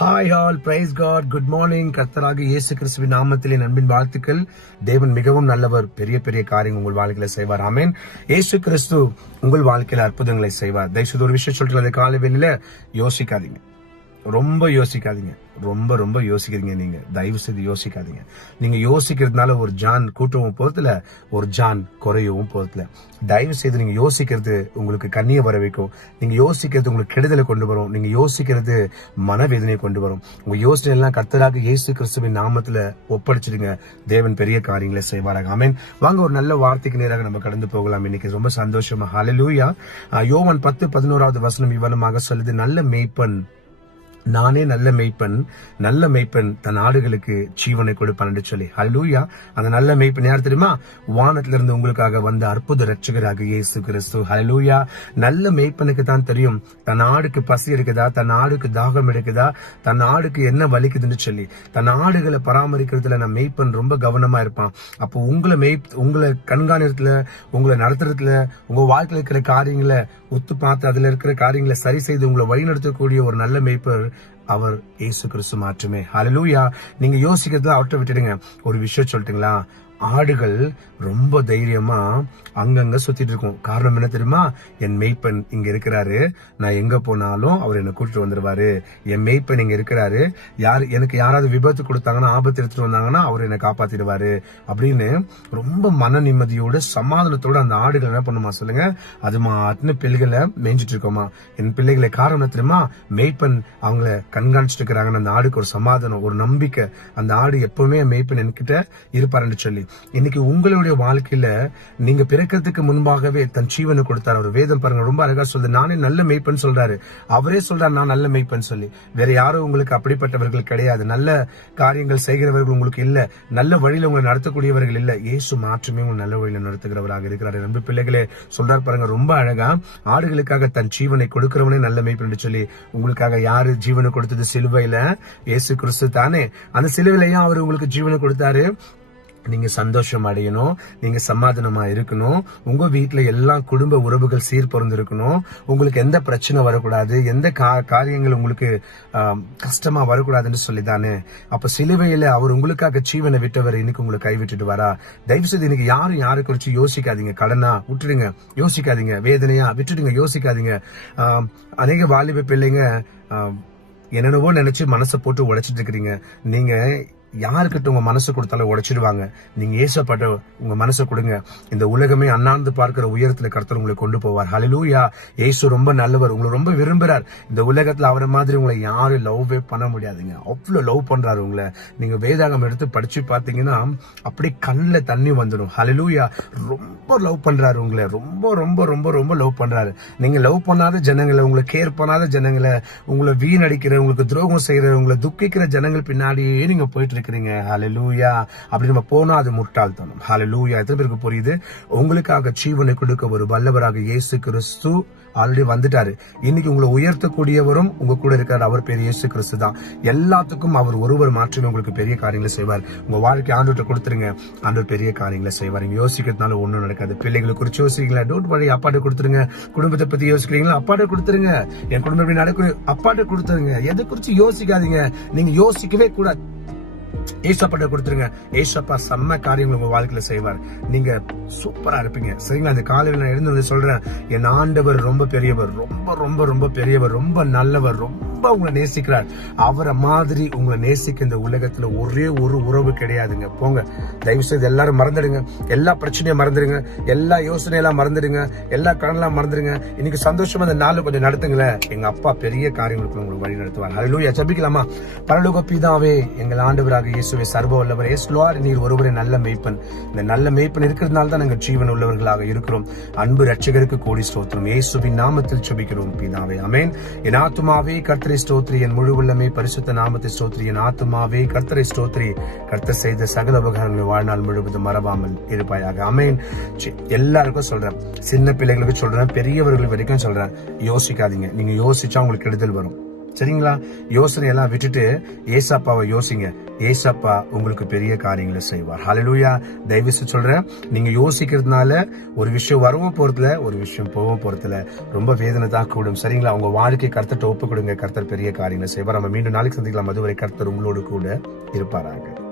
Hi all, praise God, good morning. கர்த்தராகிய இயேசு கிறிஸ்துவின் நாமத்திலே அன்பின் வாழ்த்துக்கள். தேவன் மிகவும் நல்லவர், பெரிய பெரிய காரியம் உங்கள் வாழ்க்கையில செய்வார். ஆமென். இயேசு கிறிஸ்து உங்கள் வாழ்க்கையில அற்புதங்களை செய்வார். தயவுசெய்து ஒரு விஷயம் சொல்லிட்டு காலை வேளையில யோசிக்காதீங்க, ரொம்ப யோசிக்காதீங்க. ரொம்ப யோசிக்கிறீங்க. நீங்க தயவு செய்து யோசிக்காதீங்க. நீங்க யோசிக்கிறதுனால ஒரு ஜான் கூட்டவும் போறதுல, ஒரு ஜான் குறையவும் போறதுல. தயவு செய்து நீங்க யோசிக்கிறது உங்களுக்கு கண்ணியை வர வைக்கும். நீங்க யோசிக்கிறது உங்களுக்கு கெடுதலை கொண்டு வரும். நீங்க யோசிக்கிறது மனவேதனையை கொண்டு வரும். உங்க யோசனை எல்லாம் கர்த்தராகிய இயேசு கிறிஸ்துவின் நாமத்துல ஒப்படைச்சிடுங்க. தேவன் பெரிய காரியங்களை செய்வாராக. ஆமென். வாங்க ஒரு நல்ல வார்த்தைக்கு நேராக நம்ம கடந்து போகலாம். இன்னைக்கு ரொம்ப சந்தோஷமா ஹல்லேலூயா. யோவான் 10:11 வசனம் இவ்வளமாக சொல்லுது, நல்ல மேய்ப்பன் நானே நல்ல மெய்ப்பன், நல்ல மெய்ப்பன் தன் ஆடுகளுக்கு ஜீவனை கொடுப்பான் என்று சொல்லி. ஹல்லேலூயா. அந்த நல்ல மெய்ப்பன் யார் தெரியுமா? வானத்திலிருந்து உங்களுக்காக வந்த அற்புத ரட்சகராக இயேசு கிறிஸ்து. ஹல்லேலூயா. நல்ல மெய்ப்பனுக்கு தான் தெரியும் தன் ஆடுக்கு பசி இருக்குதா, தன் ஆடுக்கு தாகம் இருக்குதா, தன் ஆடுக்கு என்ன வலிக்குதுன்னு சொல்லி. தன் ஆடுகளை பராமரிக்கிறதுல நம்ம மெய்ப்பன் ரொம்ப கவனமா இருப்பான். அப்போ உங்களை கண்காணிறதுல, உங்களை நடத்துறதுல, உங்க வாழ்க்கையில் இருக்கிற காரியங்களை ஒத்து பார்த்து அதுல இருக்கிற காரியங்களை சரி செய்து உங்களை வழிநடத்தக்கூடிய ஒரு நல்ல மேய்ப்பர் அவர் இயேசு கிறிஸ்து மாற்றுமே. ஹல்லேலூயா. நீங்க யோசிக்கிறத அவர்கிட்ட விட்டுடுங்க. ஒரு விஷயம் சொல்லட்டுங்களா? ஆடுகள் ரொம்ப தைரியமா அங்கங்க சுத்திட்டு இருக்கும். காரணம் என்ன தெரியுமா? என் மெய்ப்பன் இங்க இருக்கிறாரு, நான் எங்க போனாலும் அவர் என்னை கூட்டிட்டு வந்துருவாரு. என் மெய்ப்பன் இங்க இருக்கிறாரு, எனக்கு யாராவது விபத்து கொடுத்தாங்கன்னா, ஆபத்து எடுத்துட்டு வந்தாங்கன்னா அவர் என்னை காப்பாத்திடுவாரு அப்படின்னு ரொம்ப மன நிம்மதியோட சமாதானத்தோட அந்த ஆடுகள் என்ன பண்ணுமா சொல்லுங்க? அது மாட்டுன்னு பிள்ளைகளை மேய்ஞ்சிட்டு இருக்கோமா. என் பிள்ளைகளை காரணம் தெரியுமா? மெய்ப்பன் அவங்கள கண்காணிச்சுட்டு இருக்கிறாங்கன்னு அந்த ஆடுக்கு ஒரு சமாதானம், ஒரு நம்பிக்கை. அந்த ஆடு எப்பவுமே மெய்ப்பன் என்கிட்ட இருப்பாருன்னு சொல்லி. இன்னைக்கு உங்களுடைய வாழ்க்கையில நீங்க பிறக்கிறதுக்கு முன்பாகவே தன் ஜீவனை கொடுத்தார். அவர் வேதம் பாருங்க, ரொம்ப அழகா சொல்லுது. நானே நல்ல மெய்ப்பன் சொல்றாரு. அவரே சொல்றாரு நான் நல்ல மெய்ப்பன் சொல்லி. வேற யாரும் உங்களுக்கு அப்படிப்பட்டவர்கள் கிடையாது. நல்ல காரியங்கள் செய்கிறவர்கள் உங்களுக்கு இல்ல. நல்ல வழியில உங்களை நடத்தக்கூடியவர்கள் இல்ல. இயேசு மாற்றுமே உங்களை நல்ல வழியில நடத்துகிறவராக இருக்கிறாரு. நம்ப பிள்ளைகளே சொல்றாரு பாருங்க, ரொம்ப அழகா. ஆடுகளுக்காக தன் ஜீவனை கொடுக்கிறவனே நல்ல மெய்ப்பன் சொல்லி. உங்களுக்காக யாரு ஜீவனை கொடுத்தது? சிலுவையில இயேசு கிறிஸ்து தானே. அந்த சிலுவையிலையும் அவர் உங்களுக்கு ஜீவனை கொடுத்தாரு. நீங்க சந்தோஷம் அடையணும், நீங்க சமாதானமா இருக்கணும், உங்க வீட்டுல எல்லா குடும்ப உறவுகள் சீர்பொருந்து இருக்கணும், உங்களுக்கு எந்த பிரச்சனை வரக்கூடாது, எந்த காரியங்கள் உங்களுக்கு கஷ்டமா வரக்கூடாதுன்னு சொல்லிதானே. அப்ப சிலுவையில அவர் உங்களுக்காக ஜீவனை விட்டவர் இன்னைக்கு உங்களை கைவிட்டுட்டு வரா. தயவு செய்து இன்னைக்கு யாரு குறிச்சு யோசிக்காதீங்க. கடனா விட்டுடுங்க, யோசிக்காதீங்க. வேதனையா விட்டுடுங்க, யோசிக்காதீங்க. அநேக வாலிப பிள்ளைங்க என்னென்னவோ நினைச்சு மனசை போட்டு உடைச்சிட்டு இருக்கிறீங்க. நீங்க யாருக்கிட்ட உங்க மனசு கொடுத்தாலும் உடைச்சிடுவாங்க. நீங்க ஏசப்பட்ட உங்க மனசை கொடுங்க. இந்த உலகமே அண்ணாந்து பார்க்கிற உயரத்துல கர்த்தர் உங்களை கொண்டு போவார். ஹல்லேலூயா. இயேசு ரொம்ப நல்லவர், உங்களை ரொம்ப விரும்புறார். இந்த உலகத்துல அவரை மாதிரி உங்களை யாரும் லவ்வே பண்ண முடியாதுங்க. அவ்வளவு லவ் பண்றாரு உங்களை. நீங்க வேதாகம் எடுத்து படிச்சு பாத்தீங்கன்னா அப்படி கண்ணில் தண்ணி வந்துடும். ஹல்லேலூயா. ரொம்ப லவ் பண்றாரு உங்களை. ரொம்ப ரொம்ப ரொம்ப ரொம்ப லவ் பண்றாரு. நீங்க லவ் பண்ணாத ஜனங்களை, உங்களை கேர் பண்ணாத ஜனங்களை, உங்களை வீணடிக்கிற, உங்களுக்கு துரோகம் செய்யற, உங்களை துக்கிக்கிற ஜனங்கள் பின்னாடியே நீங்க போயிட்டு இருக்கிறீங்க. ஹல்லேலூயா. அப்படி நம்ம போனா அது முட்டாள்தனம். ஹல்லேலூயா. எத்தனை பேருக்கு புரியுது? உங்களுக்காக ஜீவனை கொடுக்க ஒரு வல்லவராக இயேசு கிறிஸ்து ஆல்ரெடி வந்துட்டாரு. இன்னைக்கு உங்களை உயர்த்தக்கூடியவரும் உங்க கூட இருக்காரு. அவர் பேர் இயேசு கிறிஸ்து தான். எல்லாத்துக்கும் அவர் ஒருவர் மாற்றமே உங்களுக்கு பெரிய காரியங்களை செய்வார். உங்க வாழ்க்கை ஆண்டவர்கிட்ட கொடுத்துருங்க. ஆண்டவர் பெரிய காரியங்களை செய்வார். நீங்க யோசிக்கிறதுனால ஒண்ணும் நடக்காது. பிள்ளைகளை குறிச்சு யோசிக்கிறீங்களா? டோன்ட் வரி, அப்பாட்ட கொடுத்துருங்க. குடும்பத்தை பத்தி யோசிக்கிறீங்களா? அப்பாட்ட கொடுத்துருங்க. என் குடும்பம் எப்படி நடக்கும்? அப்பாட்ட கொடுத்துருங்க. எதை குறிச்சு யோசிக்காதீங்க. நீங்க யோசிக்கவே கூடாது. ஏசப்பாட்ட கொடுத்துருங்க. ஏசப்பா செம்ம காரியங்கள் உங்க வாழ்க்கையில செய்வார். நீங்க சூப்பரா இருப்பீங்க. சரிங்களா? அந்த காலையில நான் எழுந்து சொல்றேன், என் ஆண்டவர் ரொம்ப பெரியவர், ரொம்ப ரொம்ப ரொம்ப பெரியவர், ரொம்ப நல்லவர், ரொம்ப உங்களை நேசிக்கிறார். அவரை மாதிரி உங்களை நேசிக்க இந்த உலகத்துல ஒரே ஒரு உறவு கிடையாதுங்க. போங்க, தயவு செய்து எல்லாரும் மறந்துடுங்க. எல்லா பிரச்சனையும் மறந்துடுங்க. எல்லா யோசனையெல்லாம் மறந்துடுங்க. எல்லா கடனெல்லாம் மறந்துடுங்க. இன்னைக்கு சந்தோஷமா இந்த நாள் கொஞ்சம் நடத்துங்களேன். எங்க அப்பா பெரிய காரியங்களுக்கு உங்களுக்கு வழி நடத்துவார். ஹல்லேலூயா. ஜெபிக்கலாமா? பரலோக பிதாவே, எங்கள் ஆண்டவராக இயேசுவே சர்வ வல்லவர், நீர் ஒருவரே நல்ல மேய்ப்பன். இந்த நல்ல மேய்ப்பன் இருக்கிறதுனால தான் நாங்கள் ஜீவன் உள்ளவர்களாக இருக்கிறோம். அன்பு ரட்சகருக்கு கோடி ஸ்தோத்திரம். இயேசுவின் நாமத்தில் ஜெபிக்கிறோம் பிதாவே. ஆமென். என் ஆத்துமாவே கர்த்தரை ஸ்தோத்திரி, என் முழு உள்ளமே பரிசுத்த நாமத்தை ஸ்தோத்திரி. என் ஆத்துமாவே கர்த்தரை ஸ்தோத்திரி, கர்த்தர் செய்த சகல உபகாரங்களை வாழ்நாள் முழுவதும் மறவாமல் இருப்பாயாக. ஆமென். எல்லாருக்கும் சொல்றேன், சின்ன பிள்ளைகளுக்கு சொல்றேன், பெரியவர்கள் வரைக்கும் சொல்றேன், யோசிக்காதீங்க. நீங்க யோசிச்சா உங்களுக்கு கெடுதல் வரும். சரிங்களா? யோசனை எல்லாம் விட்டுட்டு ஏசப்பாவை யோசிங்க. ஏசப்பா உங்களுக்கு பெரிய காரியங்களை செய்வார். ஹல்லேலூயா. தயவு செய்து சொல்றேன், நீங்க யோசிக்கிறதுனால ஒரு விஷயம் வரவும் போறதுல, ஒரு விஷயம் போகவும் போறதுல ரொம்ப வேதனை தான் கூடும். சரிங்களா? உங்க வாழ்க்கை கர்த்தர்ட்ட ஒப்பு கொடுங்க. கர்த்தர் பெரிய காரியங்களை செய்வார். நம்ம மீண்டும் நாளைக்கு சந்திக்கலாம். அதுவரை கர்த்தர் உங்களோடு கூட இருப்பாராக.